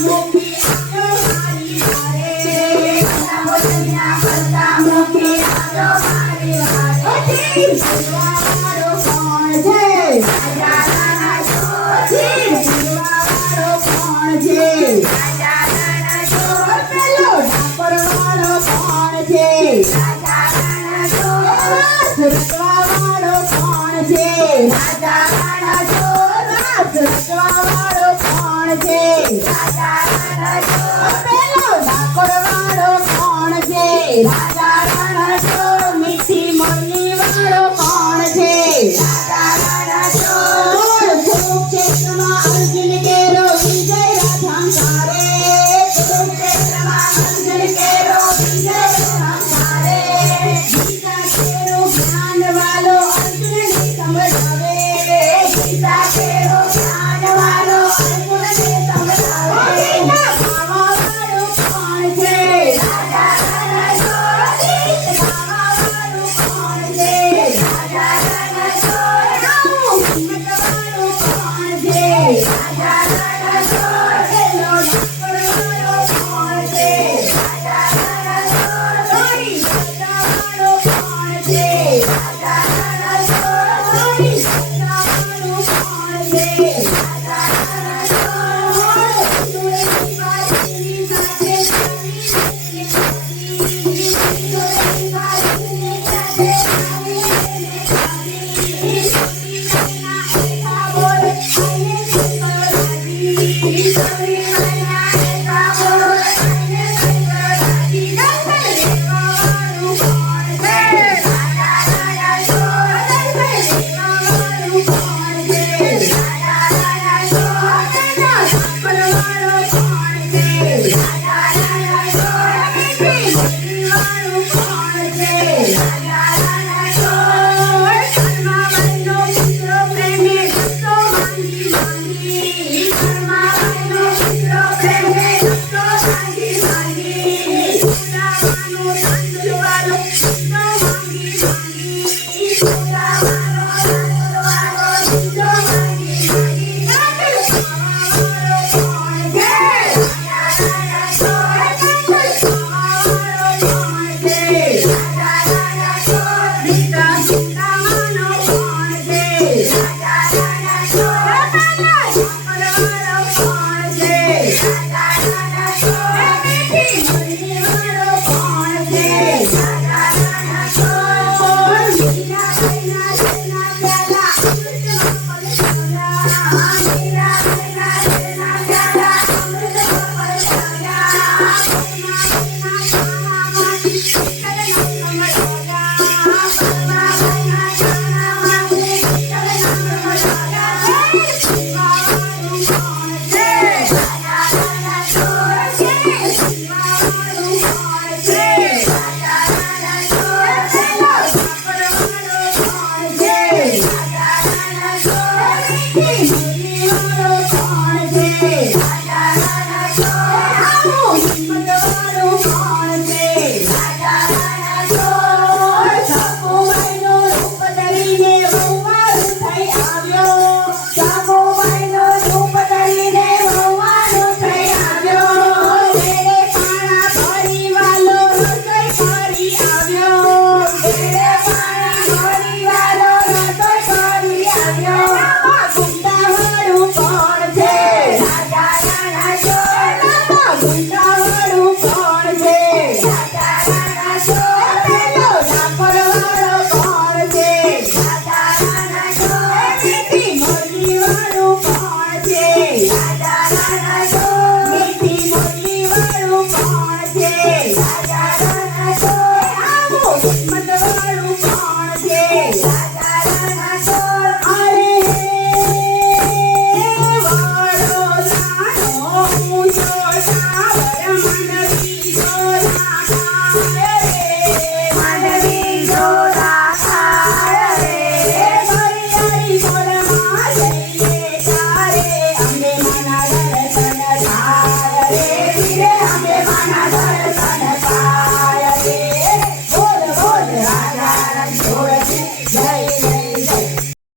મોટી આવ્યો મારી વારે મોટના કરતા મોટી આવ્યો મારી વારે જીવવાવાળો કોણ છે રાજા રાણા જોજી જીવવાવાળો કોણ છે રાજા રાણા જો પેલો ડાપરવાળો કોણ છે રાજા રાણા જો રચવાવાળો કોણ છે રાજા રાણા જો રચવાવાળો કોણ છે રાજા રાણા જો પેલો ડાપરવાળો કોણ છે રાજા રાણા જો મીઠી મોરલી વાળો કોણ છે રાજા રાણા જો કુરુક્ષેત્રમાં અર્જુન કેરો વિજય રાધાંકારે કુરુક્ષેત્રમાં અર્જુન કેરો વિજય રાધાંકારે ગીતા કેરો જ્ઞાન વાલો અર્જુનને સમજાવે ગીતા કેરો જ્ઞાન વાલો અર્જુનને સમજાવે ગીતા ગાવાવાળો કોણ છે રાજા રાણા જો ગીત ગાવાવાળો કોણ છે રાજા રાણા જો હિંમતવાળો કોણ છે રાજા રાણા જો પેલો ડાકરવાળો કોણ છે રાજા રાણા જો થોડી સજાવાળો કોણ છે રાજા રાણા જો થોડી સજાવાળો કોણ છે રાજા રાણા જો તુલસી વાલીની સાથે તુલસી વાલીની સાથે બોલે આયે સુંદર